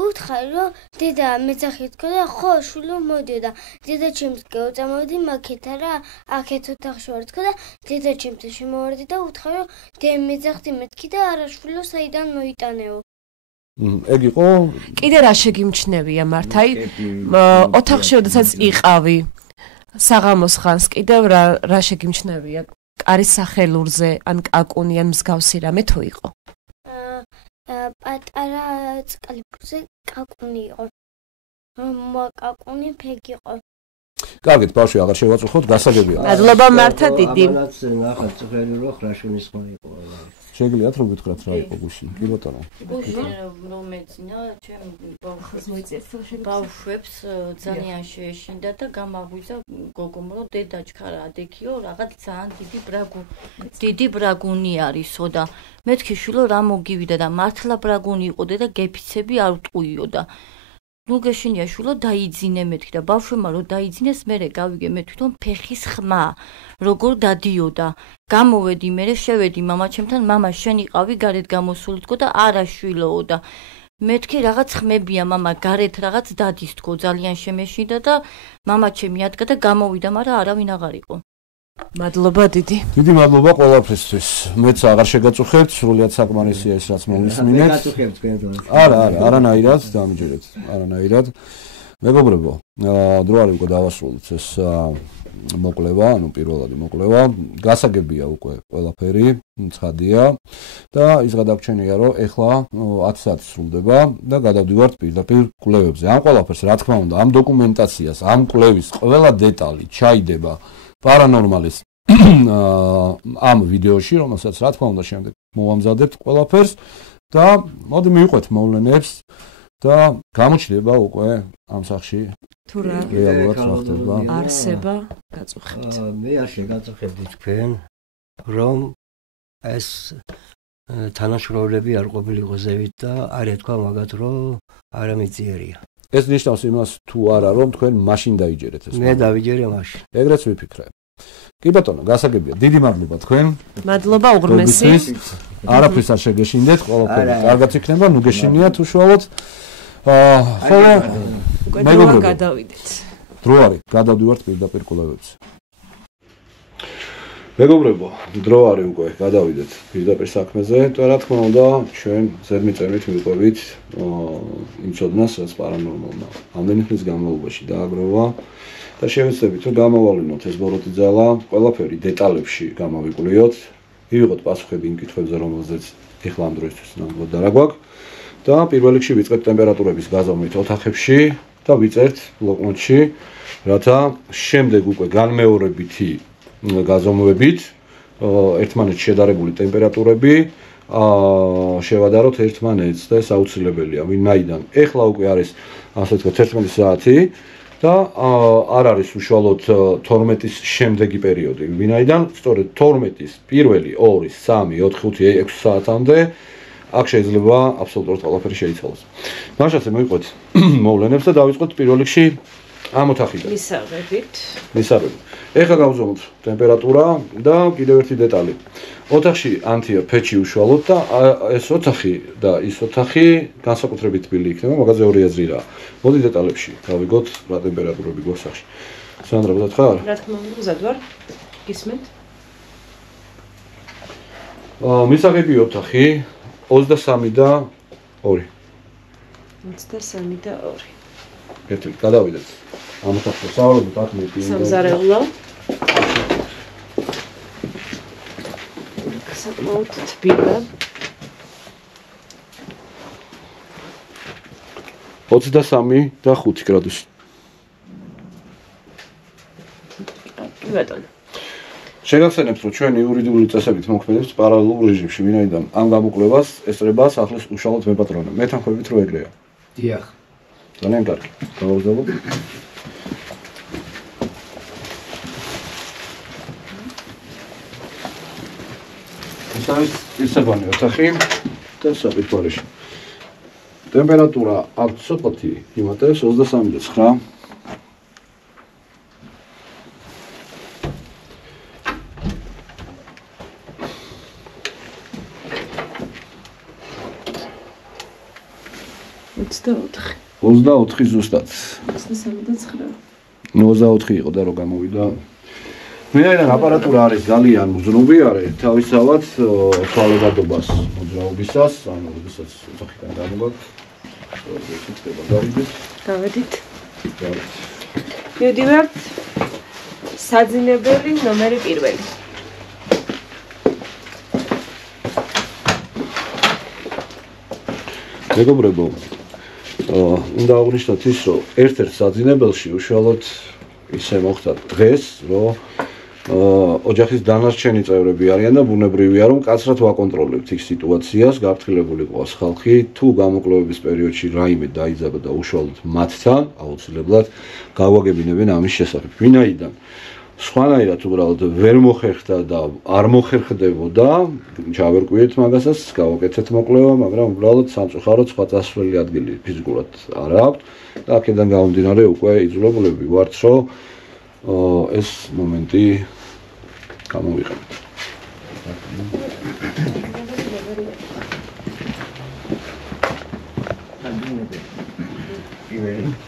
უთხრა რომ დედა მეძახი თქო და ხო შვილო მოდიოდა დედაჩემს გეუწამოდი მაქეთ არა აქეთ ოთახში ვარ თქო და დედაჩემთან შემოვარდი და უთხრა რომ მეძახდი მეთქი და არა შვილო საიდან მოიტანეო ეგ იყო კიდე რა შეგიმჩნევია მართ აი ოთახში როდესაც იყავი საღამოს ხანს კიდევ რა შეგიმჩნევია კარის სახელურზე ან კაკუნი ან მსგავსი რამე თუ იყო პატარა წყალიბურზე კაკუნი იყო კაკუნი ფეგი იყო კარგით ბავშვი აღარ შევაწუხოთ გასაგებია მადლობა მართა დიდი ამანაც ნახა წვერი რო ხრაშუნის ხო იყო შეგიძლიათ რომ გითხრათ რა იყო გუშინ კი ბატონო გუშინ რომ მეძინა ჩემ ბავშვებს ძალიან შეეშინდა და გამაღვიძა გოგომ რომ დედა ჩქარა ადექიო რაღაც ძალიან დიდი ბრაგუნი არისო და მეთქი შვილო რა მოგივიდა და მართლა ბრაგუნი იყო და გეფიცები არ ვტყუიო და ნუ გეშინია შვილო დაიძინე მეთქი და ბავშვებმა რომ დაიძინეს მერე გავიგე მე თვითონ ფეხის ხმა როგორ დადიოდა გამოვედი მერე შევედი მამაჩემთან მამა შენ იყავი გარეთ გამოსული თქო და არა შვილოო და მეთქი რაღაც ხმებია მამა გარეთ რაღაც დადის თქო ძალიან შემეშინდა და მამაჩემი ადგა და გამოვიდა მაგრამ არავინ აღარ იყო მადლობა დიდი დიდი მადლობა ყველაფრისთვის მეც აღარ შეგაწუხებთ სრულიად საკმარისია ეს რაც მოვისმინეთ გაწუხებთ თქვენ არა არანაირად დამიჯერეთ არანაირად მეგობრებო დრო არის უკვე დავასრულოთ ეს მოკლება ანუ პირველადი მოკლება გასაგებია უკვე ყველაფერი ცხადია და ის გადაგჩენია რომ ეხლა 10 საათი სრულდება და გადავდივართ პირდაპირ კვლევებზე ამ ყველაფერს რა თქმა უნდა ამ დოკუმენტაციას ამ კვლევის ყველა დეტალი ჩაიდება პარანორმალის ამ ვიდეოში, რომელსაც რა თქმა უნდა შემდეგ მოვამზადებთ ყველაფერს და მოდი მივყვეთ მოვლენებს და გამოჩნდება უკვე ამ სახში თუ რა რეალურად რა ხდება არსება გაწუხებთ მე არ შეგაწუხებდი თქვენ რომ ეს თანაშრომლები არ ყოფილიყო ზევით და არ ეთქვა მაგათ რომ არამიწიერია ეს ნიშნავს იმას თუ არა რომ თქვენ მაშინ დაიჯერეთ ეს მე დავიჯერე მაშინ ეგრეც ვიფიქრე კი ბატონო გასაგებია დიდი მადლობა თქვენ მადლობა უღრმესი არაფერს არ შეგეშინდეთ ყველაფერი კარგად იქნება ნუ გეშინიათ უშუალოდ ხოლო მეგობრებო გადავიდეთ დრო არის გადავდივართ პირდაპირ კვლევებზე მეგობრებო დრო არის უკვე გადავიდეთ პირდაპირ საქმეზე და რა თქმა უნდა ჩვენ ზედმიწევნით მივყვებით იმ ცოდნას რაც პარანორმალმა ამდენი ხნის განმავლობაში დააგროვა და შევეცდებით რომ გამოვავლინოთ ეს ბოროტი ძალა ყველაფერი დეტალებში გამოვიკვლიოთ მივიღოთ პასუხები იმ კითხვებზე რომელზეც ეხლა ამ დროისთვის ნამდვილად და რა გვაქვს და პირველ რიგში ვიწყებთ ტემპერატურების გაზომვით ოთახებში და ვიწერთ ბლოკნოტში რათა შემდეგ უკვე განმეორებითი გაზომვებით ერთმანეთს შედარებული ტემპერატურები შევადაროთ ერთმანეთს და ეს აუცილებელია ვინაიდან ეხლა უკვე არის ასე ვთქვათ 11 საათი და არ არის უშუალოდ 12-ის შემდეგი პერიოდი ვინაიდან სწორედ 12-ის პირველი 2 3 4 5 6 საათამდე აქ შეიძლება აბსოლუტურად ყველაფერი შეიცვალოს მაშასე მივიყვეთ მოვლენებს და დავიწყოთ პირველ რიგში ამ ოთახიდან მისაღებით ეხლა გავზომოთ ტემპერატურა და კიდევ ერთი დეტალი ოთახში ანთია ფეჩი უშუალოდ და ეს ოთახი და ის ოთახი განსაკუთრებით თბილი იქნება მაგაზე ორი აზრი რა მოდი დეტალებში გავიგოთ რა ტემპერატურები გვაქვს სახში სანდრა გზად ხარ რა თქმა უნდა გზად ვარ გისმენთ მისაღები ოთახი 23 და 2 23 და 2 კეთილი გადავიდეთ ამ ოთახში საუბრობთ აქ მე სამზარეულო საკმაოდ თბილა 23 და 5 გრადუსი კი ბატონო შეგახსენებთ რომ ჩვენ იურიდიული წესებით მოქმედებს პარალელურ რეჟიმში ვინაიდან ამ გამოკვლევას ესწრება სახლის უშუალოდ მეპატრონე მე თანხმებით რომ ეგრეა დიახ ძალიან კარგი გავაგზავნოთ ეს არის ისაბანი ოთახი და საფიტბოლიში ტემპერატურა აქ ცოტათი იმატებს 23.9 24 ზუსტად. 23 და 9. 24 იყო და რო გამოვიდა. ვინაიდან აპარატურა არის ძალიან მზნობიარე, თავისთავად თვალებადობას მოძრაობისას, ანუ როდესაც ოთახიდან გამოგაქვს, ხდება გავიდეთ. გავედით. მივდივართ საძინებელი ნომერი 1. მეგობრებო, უნდა აღვნიშნოთ ის, რომ ერთ-ერთ საძინებელში უშუალოდ ისე მოხდა დღეს, რომ ოჯახის დანარჩენი წევრები არიან და ბუნებრივია, რომ კაცრად ვაკონტროლებთ იქ სიტუაციას, გაფრთხილებული ყავს ხალხი, თუ გამოკვლევების პერიოდში რაიმე დაიძაბა და უშუალოდ მათთან აუცილებლად გავაგებინებენ ამის შესახებ. ვინაიდან სხვანაირად უბრალოდ ვერ მოხერხდა და არ მოხერხდებოდა, ჩავერკვიეთ მაგასაც, გავაკეთეთ მოკვლევა, მაგრამ უბრალოდ სამწუხაროდ სხვა წასვლელი ადგილი ფიზიკურად არ აქვს და აქედან გამომდინარე უკვე იძულებულები ვართ, რომ ეს მომენტი გამოვიყენოთ.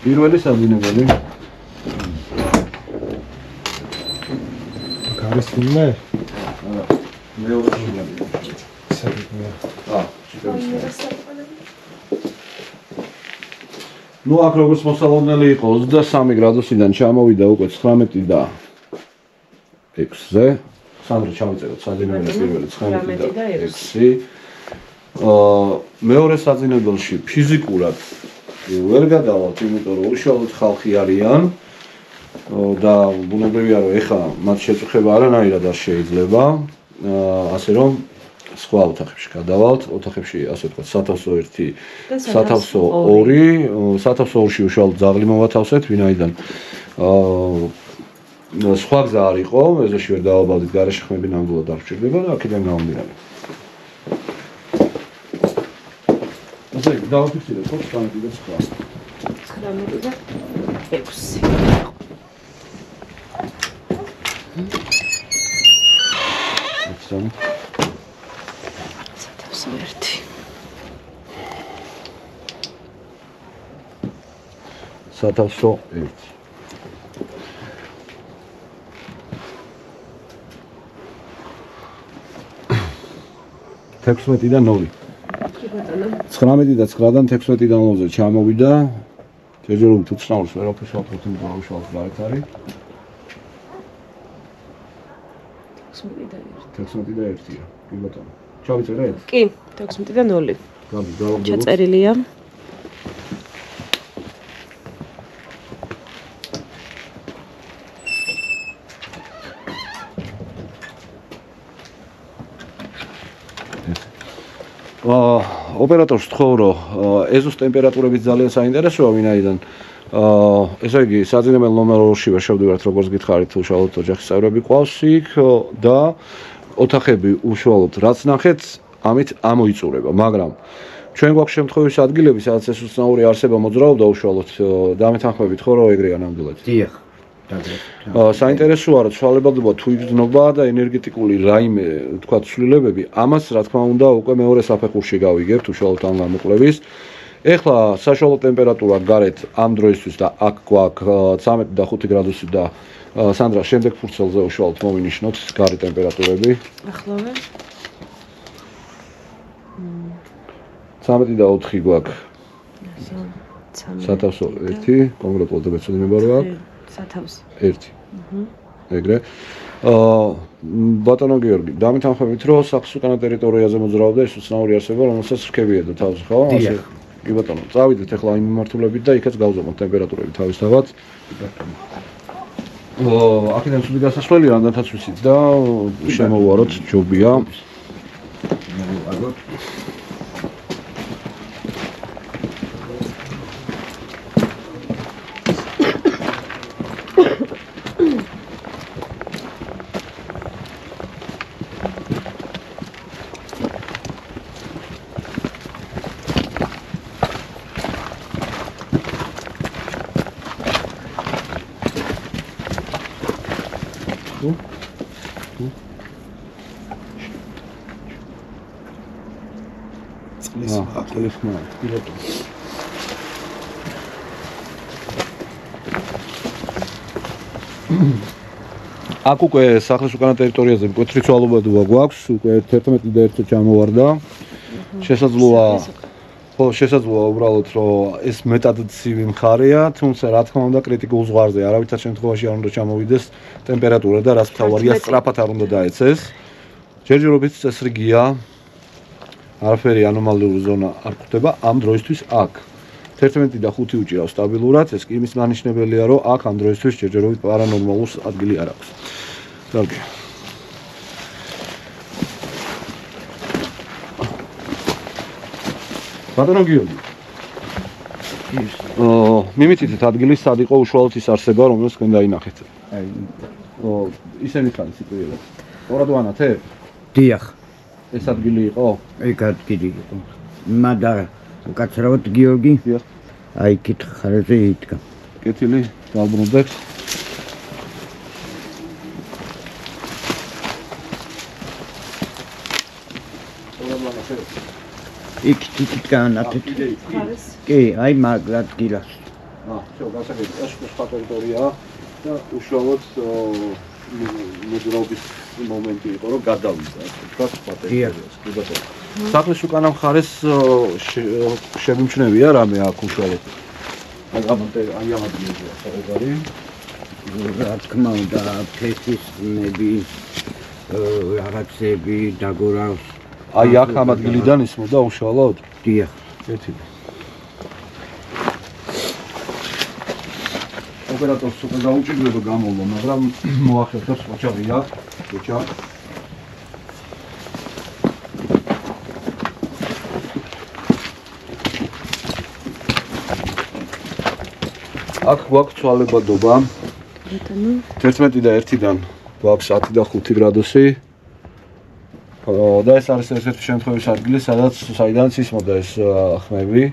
პირველი საძინებელი არის თუნდაც? მეორე საძინებელი. ნუ აქ როგორც მოსალოდნელი იყო 23 გრადუსიდან ჩამოვიდა უკვე 19 და 6-ზე. სანდრო ჩავიწეროთ საძინებელი პირველი 19 და 6. მეორე საძინებელში ფიზიკურად ვერ გადავალთ, იმიტომ რომ უშუალოდ ხალხი არიან და ბუნებრივია რომ ეხა მათ შეწუხება არანაირად არ შეიძლება, ასე რომ სხვა ოთახებში გადავალთ, ოთახებში ასე ვთქვათ სათავსო 1, სათავსო 2, სათავსო 2-ში უშუალოდ ძაღლი მოვათავსეთ, ვინაიდან სხვა გზა არ იყო, ეზოში ვერ დავაბავდით, გარეშე ხმები ნამდვილად არ გვჭირდება და აქედან გამომდინარე. ასე დავაფიქსირეთ, ხო, 19 და 9. 19 და 6. სათავსო 1. სათავსო 1. თექვსმეტი და 0. 19 და 9-დან 16-დან 0-ზე ჩამოვიდა. ჯერჯერობით უცნაურს ვერაფერს ვაკეთებ, იმიტომ რომ უშუალოდ გარეთ არის. 16 და 1-ია. კი ბატონო. ჩავიწერე? კი, 16 და 0. გავაგებოთ. ჩაწერილია. ოპერატორს ვთხოვ, რომ ეზოს ტემპერატურები ძალიან საინტერესოა, ვინაიდან ესე იგი საძინებელ ნომერ 2-ში ვერ შევდივართ, როგორც გითხარით, უშუალოდ ოჯახის წევრები ყავს იქ და ოთახები უშუალოდ რაც ნახეთ, ამით ამოიწურება, მაგრამ ჩვენ გვაქვს შემთხვევის ადგილები, სადაც ეს უცნაური არსება მოძრაობდა უშუალოდ დამეთანხმებით ხო, რომ ეგრეა ნამდვილად. დიახ. საინტერესოა, რომ ცვალებადობა თუ იგრძნობა და ენერგეტიკული რაიმე, თქვა, ცვლილებები, ამას რა თქმა უნდა უკვე მეორე საფეხურში გავიგებთ უშუალოდ ამ გამოკვლევის. ეხლა საშუალო ტემპერატურა გარეთ ამ დროისთვის და აქ გვაქვს 13 და 5 გრადუსი და სანდრა შემდეგ ფურცელზე უშუალოდ მოვინიშნოთ გარე ტემპერატურები. ახლავე 13 და 4 გვაქვს. სათავსო 1, კონკრეტულად მეცოდინება რა აქვს? სათავსო 1. ეგრე. ბატონო გიორგი, დამეთანხმებით, რომ სახის უკანა ტერიტორიაზე მოძრაობდა ეს უცნაური არსება, რომელსაც რქებიედა თავს, ხო? დიახ. კი ბატონო, წავიდეთ ახლა იმ მიმართულებით და იქაც გავზომოთ ტემპერატურები თავისთავად. აქედან ცუდი გასასვლელი რანდანაც ვიცით და შემოვაროთ ჯობია. აქ უკვე სახლის უკანა ტერიტორიაზე მკვეთრი ცვალებადობა გვაქვს, უკვე 11 და 1 ჩამოვარდა. შესაძლოა უბრალოდ რომ ეს მეტად ცივი მხარეა, თუმცა რა თქმა უნდა კრიტიკულ ზღვარზე არავითარ შემთხვევაში არ უნდა ჩამოვიდეს ტემპერატურა და რაც მთავარია სწრაფად არ უნდა დაეცეს. ჯერჯერობით წესრიგია. არაფერი ანომალური ზონა არ გვხვდება ამ დროისთვის აქ. 11 და 5 უჭირავს სტაბილურად, ეს კი იმის მანიშნებელია, რომ აქ ამ დროისთვის ჯერჯერობით პარანორმალურს ადგილი არ აქვს. კარგი. ბატონო გიორგი. მიმიცით ადგილი სად იყო უშუალოდ ის არსება, რომელსაც თქვენ დაინახეთ. აი, ისინი ხარ სიტუაციად. ორადვანათე? დიახ. ეს ადგილი იყო? ეგ ადგილი იყო. მოდა უკაცრავად გიორგი. დიახ. აი კით ხარეზე იდგა. კეთილი, დავბრუნდეთ. იქ თითქანათეთ. კი, აი მაგ ადგილას. всё, გასაგებია, ეს სხვა ტერიტორიაა და უშუალოდ მოძრაობის მომენტი იყო, რომ გადავიდა, თქვა სხვა ტერიტორიას. კი ბატონო. სახლის უკანა მხარეს შემიმჩნევია რამე აქ უშუალოდ. აი ამ ადგილზეა საუბარი. რა თქმა უნდა, ფესისნები, რაღაცები დაგორავს. აი აქ ამ ადგილიდან ისმოდა უშუალოდ? დიახ. კეთილი. ოპერატორს უკვე დაუჭირდება გამოვლა, მაგრამ მოახერხებს ოჩაღია, ოჩა. აქ გვაქვს ცვალებადობა. 11 და 1-დან გვაქვს 10 და 5 გრადუსი. და ეს არის ერთ-ერთი შემთხვევის ადგილი, საიდანაც ისმოდა ეს ხმები.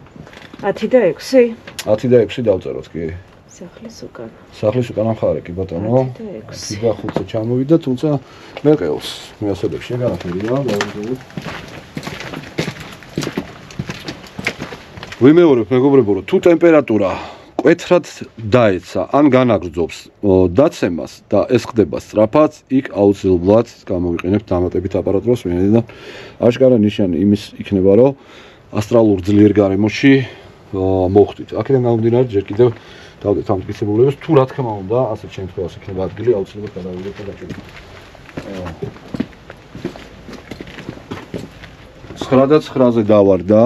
10 და 6? 10 და 6 დავწეროთ კი. სახლის უკანა მხარე კი ბატონო. 10 და 5-ზე ჩამოვიდა, თუმცა მე ყევს მეასებებში განαφέρია, დავუძინოთ. ვიმეორებ მეგობრებო, რომ თუ ტემპერატურა კვეთრად დაეცა ან განაგრძობს დაცემას და ეს ხდება სწრაფად, იქ აუცილებლად გამოვიყენებთ დამატებით აპარატურას, ვინაიდან აშკარა ნიშანი იმის იქნება, რომ ასტრალურ ძლიერ გარემოში მოხვდით. აქედან გამომდინარე, ჯერ კიდევ დავდეთ ამ მტკიცებულებას, თუ რა თქმა უნდა, ასეთ შემთხვევაში იქნება ადგილი აუცილებლად გადავიდეთ და დაჭერით. 9 და 9-ზე დავარდა.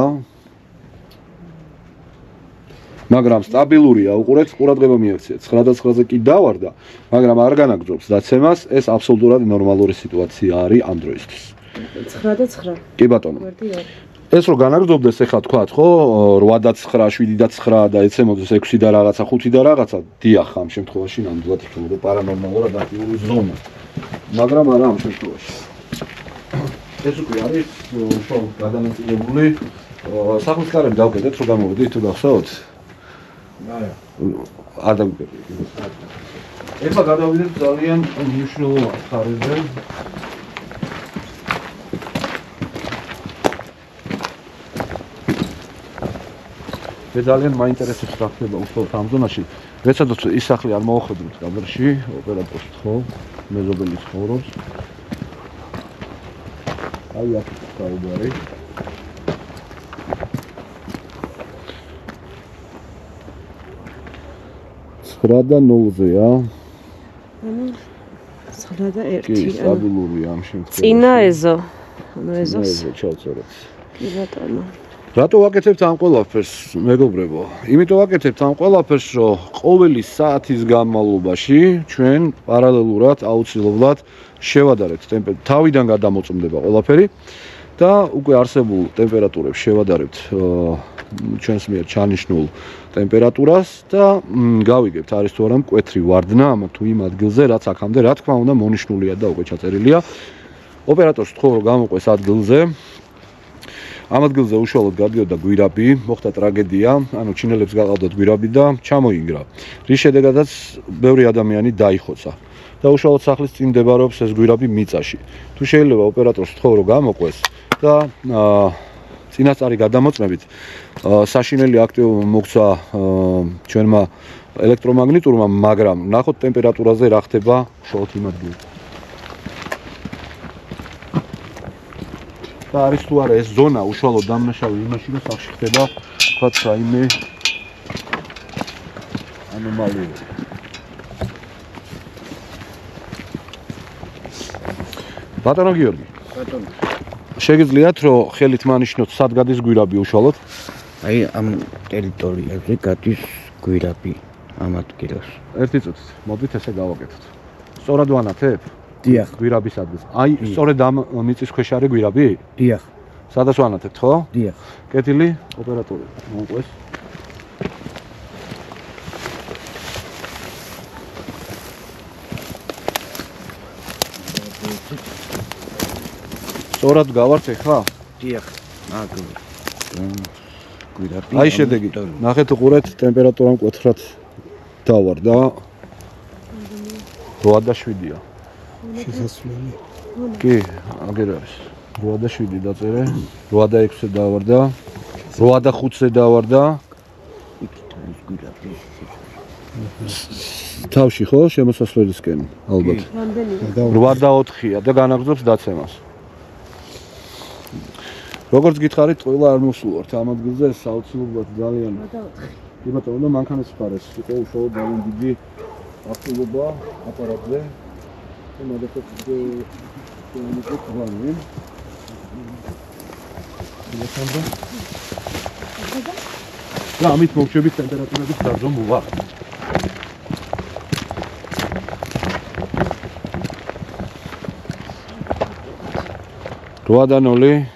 მაგრამ სტაბილურია, უყურეთ, ყურადღება მიაქციეთ. 9 და 9-ზე კი დავარდა, მაგრამ არ განაგრძობს დაცემას, ეს აბსოლუტურად ნორმალური სიტუაცია არის ამ დროისთვის. 9 და 9. კი ბატონო. ეს რო განაგრძობდეს, ეხლა თქვათ, ხო, 8 და 9, 7 და 9 და ეცემოდეს 6 და რაღაცა, 5 და რაღაცა, დიახ, ამ შემთხვევაში ნამდვილად იქნება პარანორმალურად აქტიური ზონა. მაგრამ არა ამ შემთხვევაში. ეს უკვე არის უშუალოდ გადანაწილებული. სახლის კარები დავკეტეთ, რომ გამოვიდეთ, თუ გახსოვთ? არ დაგვიგებია. ეხლა გადავიდეთ ძალიან მნიშვნელოვან ხარეზე. მე ძალიან მაინტერესებს რა ხდება უშუალოდ ამ ზონაში. ვეცადოთ ის სახლი არ მოუხედოთ კადრში, ოპერატორს ხო, მეზობელი ცხოვრობს. აი აქ საუბარი. და 0-ზეა. 9 და 1. კი, სტაბილურია ამ შემთხვევაში. წინა ეზო. ანუ ეზოს. ჩავწეროთ. კი ბატონო. რატო ვაკეთებთ ამ ყველაფერს, მეგობრებო? იმიტომ ვაკეთებთ ამ ყველაფერს, რომ ყოველი საათის განმავლობაში ჩვენ პარალელურად აუცილებლად შევადარებთ თავიდან გადამოწმდება ყველაფერი და უკვე არსებულ ტემპერატურებს შევადარებთ ჩვენს მიერ ჩანიშნულ ტემპერატურას და გავიგებთ არის თუ არა მკვეთრი ვარდნა ამ თუ იმ ადგილზე, რაც აქამდე რა თქმა უნდა მონიშნულია და უკვე ჩაწერილია. ოპერატორს თქვა რომ გამოყვეს ადგილზე. ამ ადგილზე უშუალოდ გადიოდა გვირაბი, მოხდა ტრაგედია, ანუ ჩინელებს გაყავდათ გვირაბი და ჩამოინგრა. რის შედეგადაც ბევრი ადამიანი დაიხოცა. და უშუალოდ სახლის წინ მდებარეობს ეს გვირაბი მიწაში. თუ შეიძლება ოპერატორს თქვა რომ გამოყვეს და წინასწარი გადამოწმებით საშინელი აქტივობა მოგცა ჩვენმა ელექტრომაგნიტურმა, მაგრამ ნახოთ ტემპერატურაზე რა ხდება უშუალოდ იმ ადგილზე. და არის თუ არა ეს ზონა უშუალოდ დამნაშავე იმაში და სახში ხდება თქვა რაიმე ანომალია. ბატონო გიორგი. ბატონო. შეგიძლიათ რომ ხელით მანიშნოთ სად გადის გვირაბი უშუალოდ? აი ამ ტერიტორიაზე გადის გვირაბი ამ ადგილას. ერთი წუთით მოდით ესე გავაკეთოთ. სწორად ვანათებ? დიახ. გვირაბის ადგილს. აი სწორედ ამ მიწის ქვეშ არის გვირაბი? დიახ. სადაც ვანათებთ, ხო? დიახ. კეთილი, ოპერატორი მოუყვეს. სწორად გავართ ახლა? დიახ. გვირაბი. აი შედეგი. ნახეთ უყურეთ ტემპერატურა მკვეთრად დავარ და 8.7-ია. შესასვლელი. კი, აგერ არის. 8.7 დაწერე, 8.6-ზე დავარ და 8.5-ზე დავარ და თავში ხო შემოსასვლელისკენ ალბათ. 8.4-ია და განაგრძობს დაცემას. როგორც გითხარით, ყველა არ მოსულვართ ამ ადგილზე, საოცრად ძალიან. 8.4. კი ბატონო, და მანქანის მხარეს იყო უშუალოდ ძალიან დიდი აქტივობა აპარატზე. და ამით მოვშებით ტემპერატურების დაზომ ვარ. რვა და 0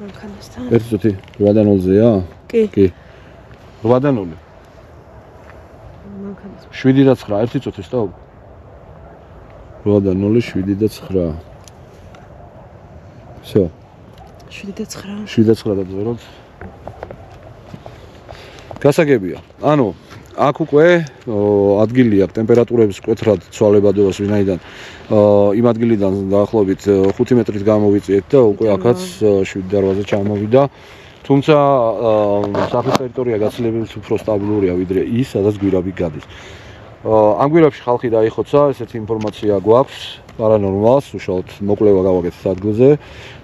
მანქანასთან. ერთი წუთი 8 და 0-ზეა? კი. კი. 8 და 0. მანქანას. 7 და 9, ერთი წუთი სტოპ. 8 და 0, 7 და 9. всё. 7 და 9. 7 და 9 დაძვეროთ. გასაგებია. ანუ აქ უკვე ადგილი აქვს ტემპერატურების მკვეთრად ცვალებადობას, ვინაიდან იმ ადგილიდან დაახლოებით 5 მეტრით გამოვიწიეთ და უკვე აქაც 7 და 8-ზე ჩამოვიდა. თუმცა სახლის ტერიტორია გაცილებით უფრო სტაბილურია ვიდრე ის, სადაც გვირაბი გადის. ამ გვირაბში ხალხი დაიხოცა, ესეთი ინფორმაცია გვაქვს, პარანორმალს, უშუალოდ მოკვლევა გავაკეთეთ ადგილზე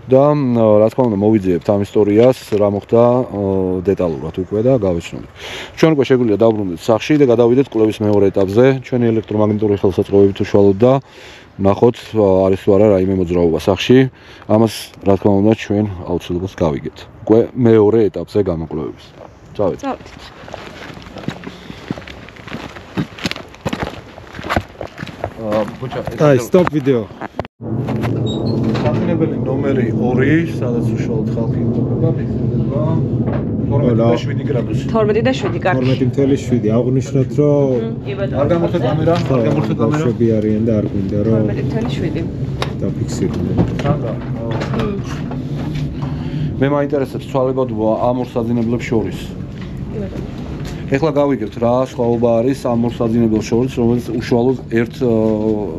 და რა თქმა უნდა მოვიძიებთ ამ ისტორიას, რა მოხდა დეტალურად უკვე და გავეცნობთ. ჩვენ უკვე შეგვიძლია დავბრუნდეთ სახლში და გადავიდეთ კვლევის მეორე ეტაპზე, ჩვენი ელექტრომაგნიტური ხელსაწყოებით უშუალოდ და ნახოთ არის თუ არა რაიმე მოძრაობა სახლში. ამას რა თქმა უნდა ჩვენ აუცილებლად გავიგეთ. უკვე მეორე ეტაპზე გამოკვლევების. წავედით. აი, stop video. სახნებელი ნომერი 2, სადაც უშუალოდ ხალხი იმყოფება, ფიქსირდება 12.7 გრადუსი. 12.7 კარგი. 12.7 აღნიშნოთ, რომ არ გამორთა კამერა, არ გამორთა კამერა. ბავშვები არიან და არ გვინდა რომ 12.7. დაფიქსირდნენ. სანდრა. მე მაინტერესებს ცვალებადობა ამ ორ საძინებლებს შორის. ეხლა გავიგებთ რა სხვაობა არის ამ ორ საძინებელს შორის, რომელიც უშუალოდ ერთ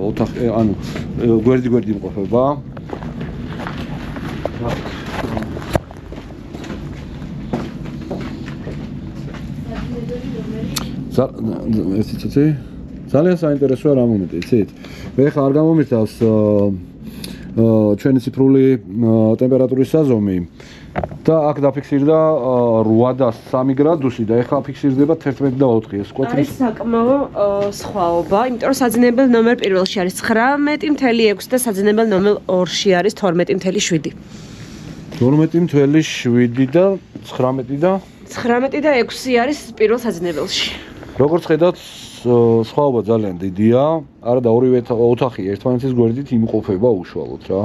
ოთახი, ანუ გვერდი იმყოფება. ერთი წუთი. ძალიან საინტერესოა რა მომენტი, იცით? მე ხა არ გამომირთავს ჩვენი ციფრული ტემპერატურის საზომი და აქ დაფიქსირდა 8.3 გრადუსი და ეხლა ფიქსირდება 11.4. ეს კვეთრი არის საკმაო სხვაობა, იმიტომ რომ საძინებელ ნომერ პირველში არის 19.6 და საძინებელ ნომერ 2-ში არის 12.7. 12.7 და 19 და 19 და 6 არის პირველ საძინებელში. როგორც ხედავთ, სხვაობა ძალიან დიდია. არა და ორივე ოთახი ერთმანეთის გვერდით იმყოფება უშუალოდ რა.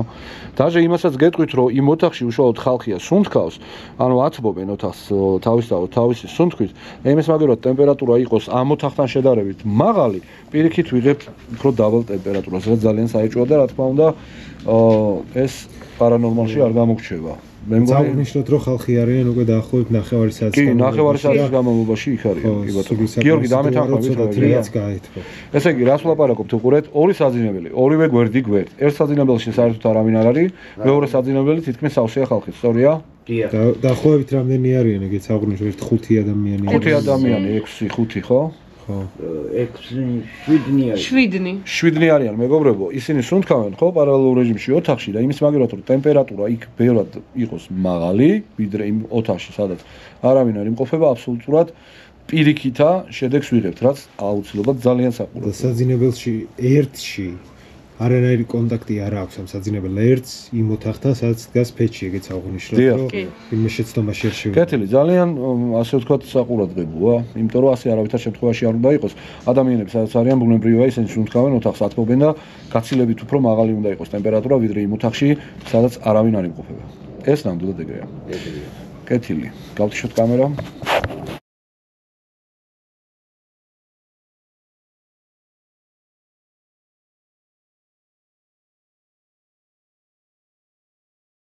დაჟე იმასაც გეტყვით, რომ იმ ოთახში უშუალოდ ხალხია სუნთქავს, ანუ ათბობენ ოთახს თავისი სუნთქვით. იმის მაგერად ტემპერატურა იყოს ამ ოთახთან შედარებით მაღალი, პირიქით ვიღებთ უფრო დაბალ ტემპერატურას, რაც ძალიან საეჭვოა და რა თქმა უნდა, ეს პარანორმალში არ გამოგრჩება. მე მგონი აღნიშნოთ, რომ ხალხი არიან უკვე დაახლოებით 9 საათის კი, 9 საათის განმავლობაში იქ არიან, კი ბატონო. გიორგი, დამეთანხმებით გაითქვა. ესე იგი, რას ვლაპარაკობთ უყურეთ? ორი საძინებელი, ორივე გვერდი გვერდ. ერთ საძინებელში საერთოდ არავინ არ არის, მეორე საძინებელი თითქმის სავსეა ხალხი, სწორია? დაახლოებით რამდენი არიან, ეგეც აღნიშნოთ, 5 ადამიანი. 5 ადამიანი, 6, 5, ხო? ხო. 7 არიან მეგობრებო, ისინი სუნთქავენ ხო პარალელურ რეჟიმში ოთახში და იმის მაგალითად რომ ტემპერატურა იქ ბევრად იყოს მაღალი, ვიდრე იმ ოთახში, სადაც არავინ არ იმყოფება, აბსოლუტურად პირიქითა შედეგს ვიღებთ, რაც აუცილებლად ძალიან საყურებელია. და საძინებელში ერთში არანაირი კონტაქტი არ აქვს ამ საძინებელ ერთს იმ ოთახთან, სადაც დგას ფეჩი, ეგეც აღნიშნოთ, რომ იმ შეცდომაში არ შევიდა. კეთილი, ძალიან ასე ვთქვათ საყურადღებოა, იმიტომ რომ ასე არავითარ შემთხვევაში არ უნდა იყოს. ადამიანები სადაც არიან ბუნებრივია, ისინი სუნთქავენ ოთახს, ათმობენ და გაცილებით უფრო მაღალი უნდა იყოს ტემპერატურა, ვიდრე იმ ოთახში, სადაც არავინ არ იმყოფება. ეს ნამდვილად ეგრეა. კეთილი. გავთიშოთ კამერა.